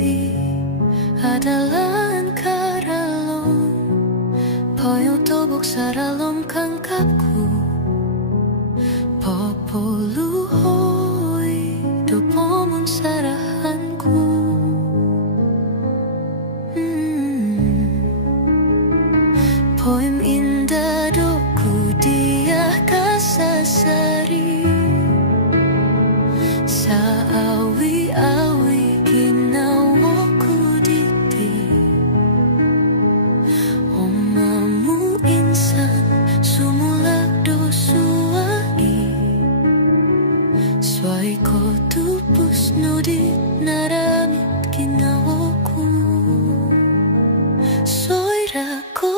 iti adalah karalom poyo tobok saralom kangkapku popoluhoy do pomon sarahanku. Poem indah doku dia kasasari sa awi-awi ginawaku diti omamu insan sumulak do suai suai ko tupus nudit naramit ginawaku soira ko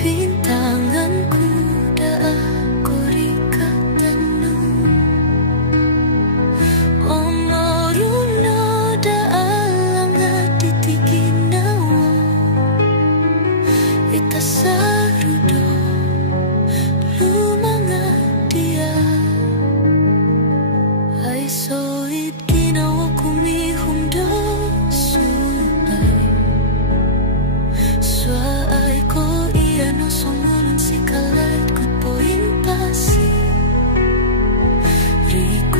pintanganku dah aku rikatanu omoruno da alang aditiginawa ita sarudo lumanga dia ay soit ginawa kumihum do suay ko no sumulong si kalat kud po impasi Rico